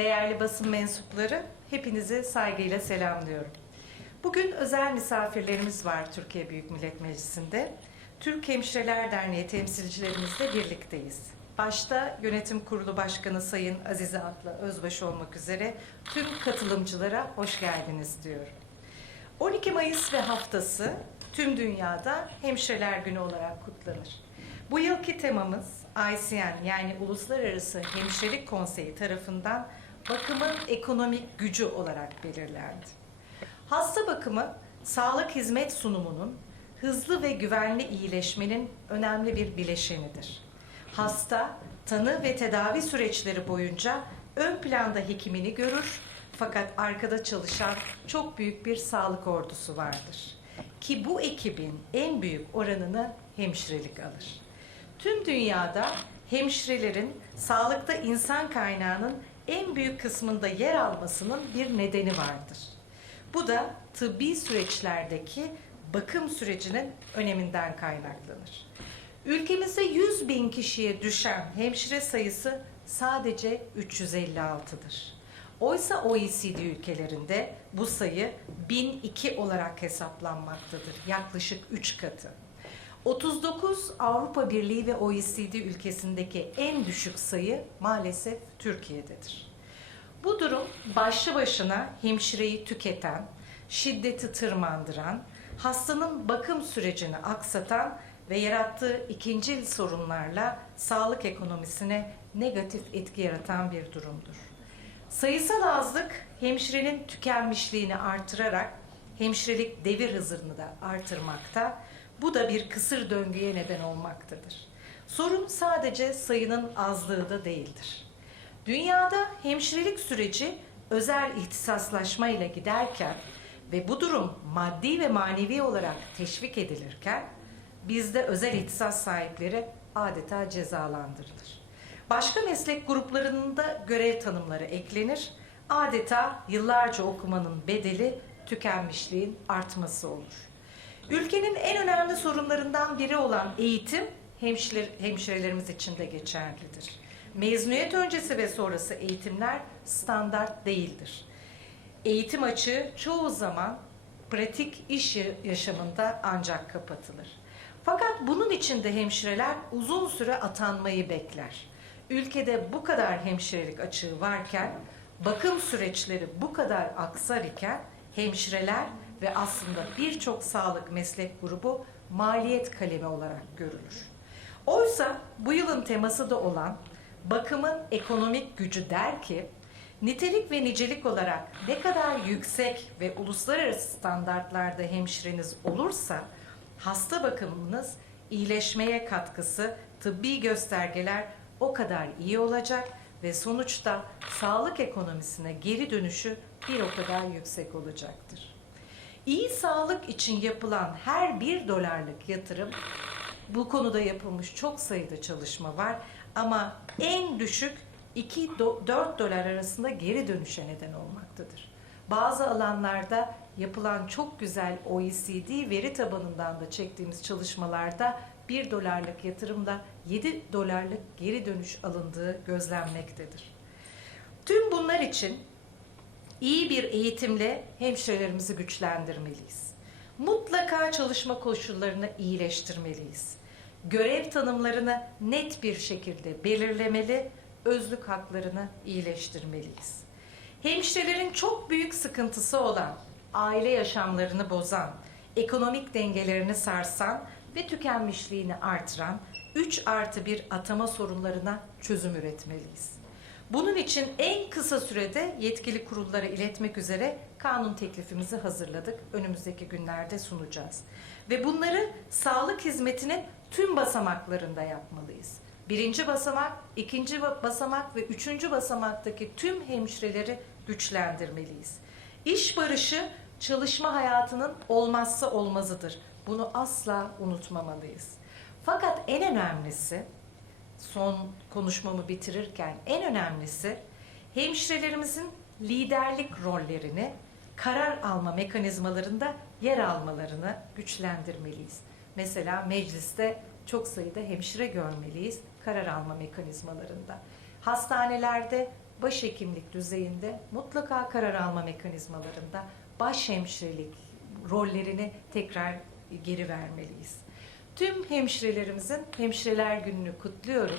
Değerli basın mensupları, hepinizi saygıyla selamlıyorum. Bugün özel misafirlerimiz var Türkiye Büyük Millet Meclisi'nde. Türk Hemşireler Derneği temsilcilerimizle birlikteyiz. Başta Yönetim Kurulu Başkanı Sayın Azize Atla Özbaşı olmak üzere tüm katılımcılara hoş geldiniz diyorum. 12 Mayıs ve haftası tüm dünyada Hemşireler Günü olarak kutlanır. Bu yılki temamız ICN yani Uluslararası Hemşirelik Konseyi tarafından bakımın ekonomik gücü olarak belirlendi. Hasta bakımı sağlık hizmet sunumunun hızlı ve güvenli iyileşmenin önemli bir bileşenidir. Hasta tanı ve tedavi süreçleri boyunca ön planda hekimini görür fakat arkada çalışan çok büyük bir sağlık ordusu vardır. Ki bu ekibin en büyük oranını hemşirelik alır. Tüm dünyada hemşirelerin sağlıkta insan kaynağının en büyük kısmında yer almasının bir nedeni vardır. Bu da tıbbi süreçlerdeki bakım sürecinin öneminden kaynaklanır. Ülkemizde 100 bin kişiye düşen hemşire sayısı sadece 356'dır. Oysa OECD ülkelerinde bu sayı 1002 olarak hesaplanmaktadır. Yaklaşık 3 katı. 39 Avrupa Birliği ve OECD ülkesindeki en düşük sayı maalesef Türkiye'dedir. Bu durum başlı başına hemşireyi tüketen, şiddeti tırmandıran, hastanın bakım sürecini aksatan ve yarattığı ikincil sorunlarla sağlık ekonomisine negatif etki yaratan bir durumdur. Sayısal azlık hemşirenin tükenmişliğini artırarak hemşirelik devir hızını da artırmakta. Bu da bir kısır döngüye neden olmaktadır. Sorun sadece sayının azlığı da değildir. Dünyada hemşirelik süreci özel ihtisaslaşma ile giderken ve bu durum maddi ve manevi olarak teşvik edilirken bizde özel ihtisas sahipleri adeta cezalandırılır. Başka meslek gruplarının da görev tanımları eklenir. Adeta yıllarca okumanın bedeli tükenmişliğin artması olur. Ülkenin en önemli sorunlarından biri olan eğitim hemşire, hemşirelerimiz için de geçerlidir. Mezuniyet öncesi ve sonrası eğitimler standart değildir. Eğitim açığı çoğu zaman pratik iş yaşamında ancak kapatılır. Fakat bunun için de hemşireler uzun süre atanmayı bekler. Ülkede bu kadar hemşirelik açığı varken, bakım süreçleri bu kadar aksar iken hemşireler ve aslında birçok sağlık meslek grubu maliyet kalemi olarak görülür. Oysa bu yılın teması da olan bakımın ekonomik gücü der ki, nitelik ve nicelik olarak ne kadar yüksek ve uluslararası standartlarda hemşireniz olursa, hasta bakımınız iyileşmeye katkısı, tıbbi göstergeler o kadar iyi olacak ve sonuçta sağlık ekonomisine geri dönüşü bir o kadar yüksek olacaktır. İyi sağlık için yapılan her bir dolarlık yatırım, bu konuda yapılmış çok sayıda çalışma var ama en düşük 2-4 dolar arasında geri dönüşe neden olmaktadır. Bazı alanlarda yapılan çok güzel OECD veri tabanından da çektiğimiz çalışmalarda 1 dolarlık yatırımda 7 dolarlık geri dönüş alındığı gözlenmektedir. Tüm bunlar için iyi bir eğitimle hemşirelerimizi güçlendirmeliyiz. Mutlaka çalışma koşullarını iyileştirmeliyiz. Görev tanımlarını net bir şekilde belirlemeli, özlük haklarını iyileştirmeliyiz. Hemşirelerin çok büyük sıkıntısı olan, aile yaşamlarını bozan, ekonomik dengelerini sarsan ve tükenmişliğini artıran 3 artı 1 atama sorunlarına çözüm üretmeliyiz. Bunun için en kısa sürede yetkili kurullara iletmek üzere kanun teklifimizi hazırladık. Önümüzdeki günlerde sunacağız. Ve bunları sağlık hizmetinin tüm basamaklarında yapmalıyız. Birinci basamak, ikinci basamak ve üçüncü basamaktaki tüm hemşireleri güçlendirmeliyiz. İş barışı çalışma hayatının olmazsa olmazıdır. Bunu asla unutmamalıyız. Fakat en önemlisi son konuşmamı bitirirken en önemlisi hemşirelerimizin liderlik rollerini karar alma mekanizmalarında yer almalarını güçlendirmeliyiz. Mesela mecliste çok sayıda hemşire görmeliyiz karar alma mekanizmalarında. Hastanelerde başhekimlik düzeyinde mutlaka karar alma mekanizmalarında baş hemşirelik rollerini tekrar geri vermeliyiz. Tüm hemşirelerimizin Hemşireler Günü'nü kutluyorum.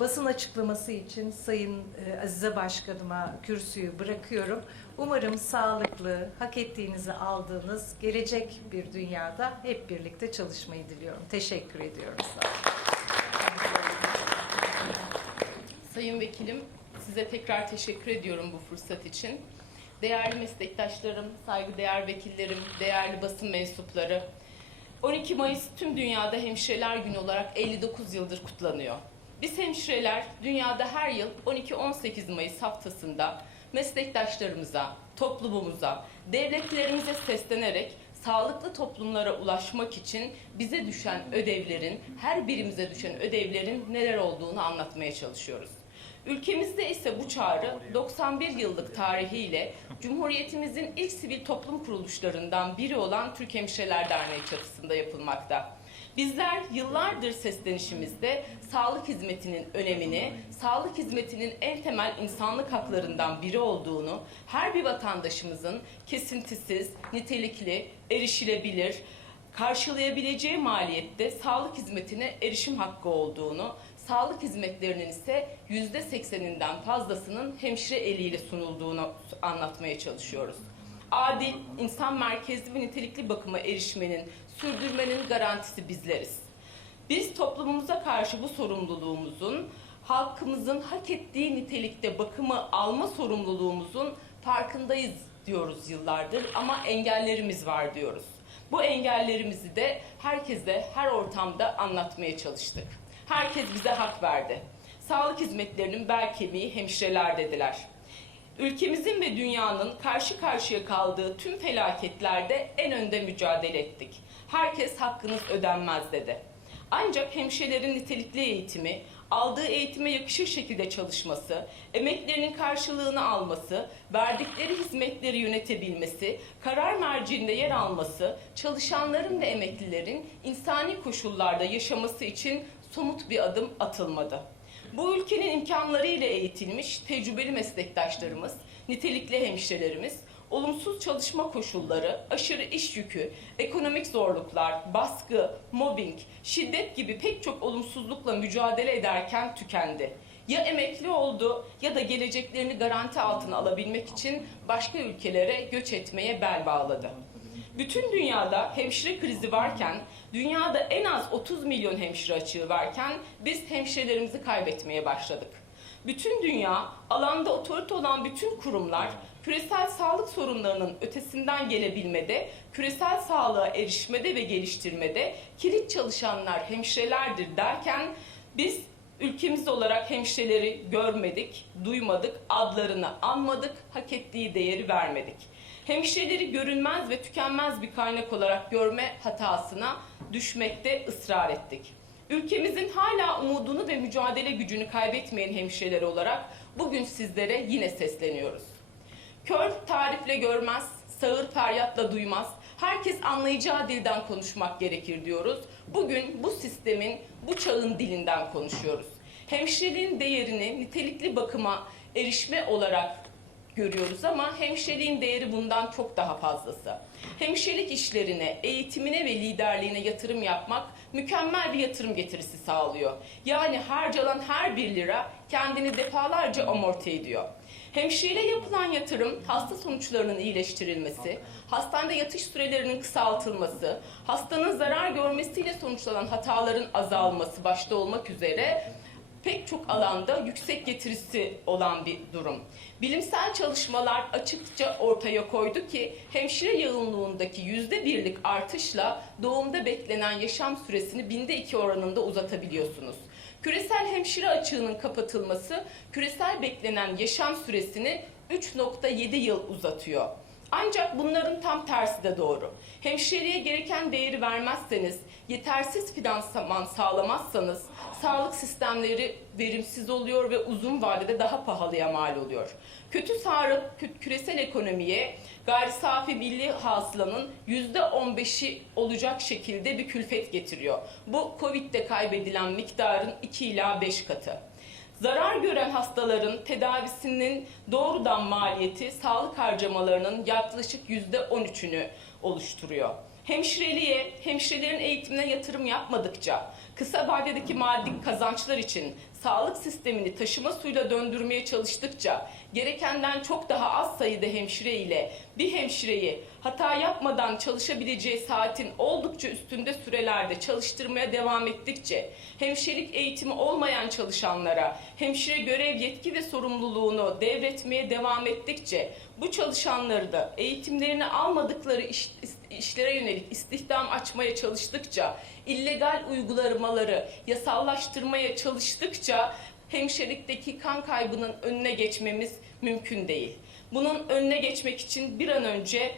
Basın açıklaması için Sayın e, Azize Başkanıma kürsüyü bırakıyorum. Umarım sağlıklı, hak ettiğinizi aldığınız gelecek bir dünyada hep birlikte çalışmayı diliyorum. Teşekkür ediyorum. Sağ olun. Sayın Vekilim, size tekrar teşekkür ediyorum bu fırsat için. Değerli meslektaşlarım, saygıdeğer vekillerim, değerli basın mensupları, 12 Mayıs tüm dünyada Hemşireler Günü olarak 59 yıldır kutlanıyor. Biz hemşireler dünyada her yıl 12-18 Mayıs haftasında meslektaşlarımıza, toplumumuza, devletlerimize seslenerek sağlıklı toplumlara ulaşmak için bize düşen ödevlerin, her birimize düşen ödevlerin neler olduğunu anlatmaya çalışıyoruz. Ülkemizde ise bu çağrı 91 yıllık tarihiyle Cumhuriyetimizin ilk sivil toplum kuruluşlarından biri olan Türk Hemşireler Derneği çatısında yapılmakta. Bizler yıllardır seslenişimizde sağlık hizmetinin önemini, sağlık hizmetinin en temel insanlık haklarından biri olduğunu, her bir vatandaşımızın kesintisiz, nitelikli, erişilebilir, karşılayabileceği maliyette sağlık hizmetine erişim hakkı olduğunu, sağlık hizmetlerinin ise yüzde sekseninden fazlasının hemşire eliyle sunulduğunu anlatmaya çalışıyoruz. Adil, insan merkezli ve nitelikli bakıma erişmenin, sürdürmenin garantisi bizleriz. Biz toplumumuza karşı bu sorumluluğumuzun, halkımızın hak ettiği nitelikte bakımı alma sorumluluğumuzun farkındayız diyoruz yıllardır ama engellerimiz var diyoruz. Bu engellerimizi de herkese, her ortamda anlatmaya çalıştık. Herkes bize hak verdi. Sağlık hizmetlerinin bel kemiği hemşireler dediler. Ülkemizin ve dünyanın karşı karşıya kaldığı tüm felaketlerde en önde mücadele ettik. Herkes hakkınız ödenmez dedi. Ancak hemşirelerin nitelikli eğitimi, aldığı eğitime yakışır şekilde çalışması, emeklerinin karşılığını alması, verdikleri hizmetleri yönetebilmesi, karar merciinde yer alması, çalışanların ve emeklilerin insani koşullarda yaşaması için somut bir adım atılmadı. Bu ülkenin imkanlarıyla eğitilmiş tecrübeli meslektaşlarımız, nitelikli hemşirelerimiz, olumsuz çalışma koşulları, aşırı iş yükü, ekonomik zorluklar, baskı, mobbing, şiddet gibi pek çok olumsuzlukla mücadele ederken tükendi. Ya emekli oldu ya da geleceklerini garanti altına alabilmek için başka ülkelere göç etmeye bel bağladı. Bütün dünyada hemşire krizi varken, dünyada en az 30 milyon hemşire açığı varken biz hemşirelerimizi kaybetmeye başladık. Bütün dünya, alanda otorite olan bütün kurumlar küresel sağlık sorunlarının ötesinden gelebilmede, küresel sağlığa erişmede ve geliştirmede kilit çalışanlar hemşirelerdir derken biz ülkemiz olarak hemşireleri görmedik, duymadık, adlarını anmadık, hak ettiği değeri vermedik. Hemşireleri görünmez ve tükenmez bir kaynak olarak görme hatasına düşmekte ısrar ettik. Ülkemizin hala umudunu ve mücadele gücünü kaybetmeyen hemşireler olarak bugün sizlere yine sesleniyoruz. Kör tarifle görmez, sağır feryatla duymaz. Herkes anlayacağı dilden konuşmak gerekir diyoruz. Bugün bu sistemin, bu çağın dilinden konuşuyoruz. Hemşireliğin değerini nitelikli bakıma erişme olarak görüyoruz ama hemşireliğin değeri bundan çok daha fazlası. Hemşirelik işlerine, eğitimine ve liderliğine yatırım yapmak mükemmel bir yatırım getirisi sağlıyor. Yani harcanan her bir lira kendini defalarca amorti ediyor. Hemşireliğe yapılan yatırım hasta sonuçlarının iyileştirilmesi, hastanede yatış sürelerinin kısaltılması, hastanın zarar görmesiyle sonuçlanan hataların azalması başta olmak üzere pek çok alanda yüksek getirisi olan bir durum. Bilimsel çalışmalar açıkça ortaya koydu ki hemşire yoğunluğundaki yüzde birlik artışla doğumda beklenen yaşam süresini binde iki oranında uzatabiliyorsunuz. Küresel hemşire açığının kapatılması küresel beklenen yaşam süresini 3.7 yıl uzatıyor. Ancak bunların tam tersi de doğru. Hemşireliğe gereken değeri vermezseniz, yetersiz finansman sağlamazsanız sağlık sistemleri verimsiz oluyor ve uzun vadede daha pahalıya mal oluyor. Kötü sağlık kü- küresel ekonomiye gayri safi milli hasılanın %15'i olacak şekilde bir külfet getiriyor. Bu Covid'de kaybedilen miktarın 2 ila 5 katı. Zarar gören hastaların tedavisinin doğrudan maliyeti sağlık harcamalarının yaklaşık %13'ünü oluşturuyor. Hemşireliğe, hemşirelerin eğitimine yatırım yapmadıkça, kısa vadedeki maddi kazançlar için sağlık sistemini taşıma suyla döndürmeye çalıştıkça, gerekenden çok daha az sayıda hemşire ile bir hemşireyi hata yapmadan çalışabileceği saatin oldukça üstünde sürelerde çalıştırmaya devam ettikçe, hemşirelik eğitimi olmayan çalışanlara hemşire görev yetki ve sorumluluğunu devretmeye devam ettikçe, bu çalışanları da eğitimlerini almadıkları iş, işlere yönelik istihdam açmaya çalıştıkça, illegal uygulamaları yasallaştırmaya çalıştıkça hemşirelikteki kan kaybının önüne geçmemiz mümkün değil. Bunun önüne geçmek için bir an önce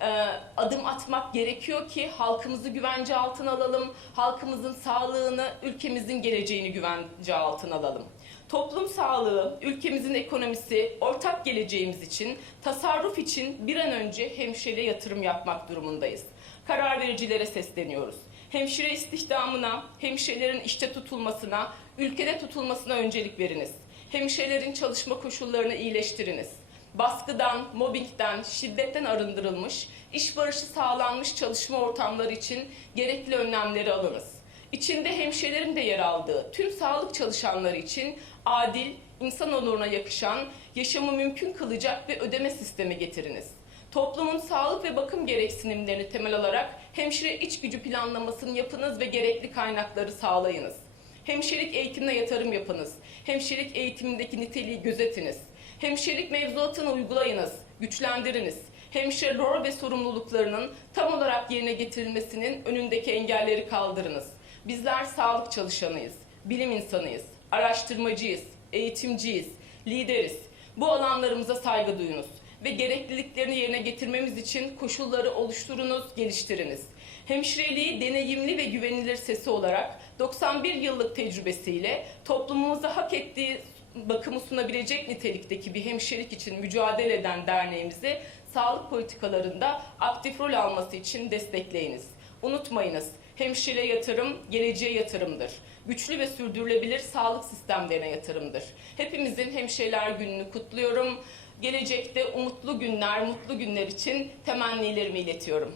e, adım atmak gerekiyor ki halkımızı güvence altına alalım, halkımızın sağlığını, ülkemizin geleceğini güvence altına alalım. Toplum sağlığı, ülkemizin ekonomisi, ortak geleceğimiz için, tasarruf için bir an önce hemşireye yatırım yapmak durumundayız. Karar vericilere sesleniyoruz. Hemşire istihdamına, hemşirelerin işte tutulmasına, ülkede tutulmasına öncelik veriniz. Hemşirelerin çalışma koşullarını iyileştiriniz baskıdan, mobbingden, şiddetten arındırılmış, iş barışı sağlanmış çalışma ortamları için gerekli önlemleri alınız. İçinde hemşirelerin de yer aldığı tüm sağlık çalışanları için adil, insan onuruna yakışan, yaşamı mümkün kılacak ve ödeme sistemi getiriniz. Toplumun sağlık ve bakım gereksinimlerini temel alarak hemşire iç gücü planlamasını yapınız ve gerekli kaynakları sağlayınız. Hemşirelik eğitimine yatırım yapınız. Hemşirelik eğitimindeki niteliği gözetiniz. Hemşirelik mevzuatını uygulayınız, güçlendiriniz. Hemşire rol ve sorumluluklarının tam olarak yerine getirilmesinin önündeki engelleri kaldırınız. Bizler sağlık çalışanıyız, bilim insanıyız, araştırmacıyız, eğitimciyiz, lideriz. Bu alanlarımıza saygı duyunuz ve gerekliliklerini yerine getirmemiz için koşulları oluşturunuz, geliştiriniz. Hemşireliği deneyimli ve güvenilir sesi olarak 91 yıllık tecrübesiyle toplumumuza hak ettiği bakımı sunabilecek nitelikteki bir hemşirelik için mücadele eden derneğimizi sağlık politikalarında aktif rol alması için destekleyiniz. Unutmayınız, hemşire yatırım geleceğe yatırımdır. Güçlü ve sürdürülebilir sağlık sistemlerine yatırımdır. Hepimizin hemşireler gününü kutluyorum. Gelecekte umutlu günler, mutlu günler için temennilerimi iletiyorum.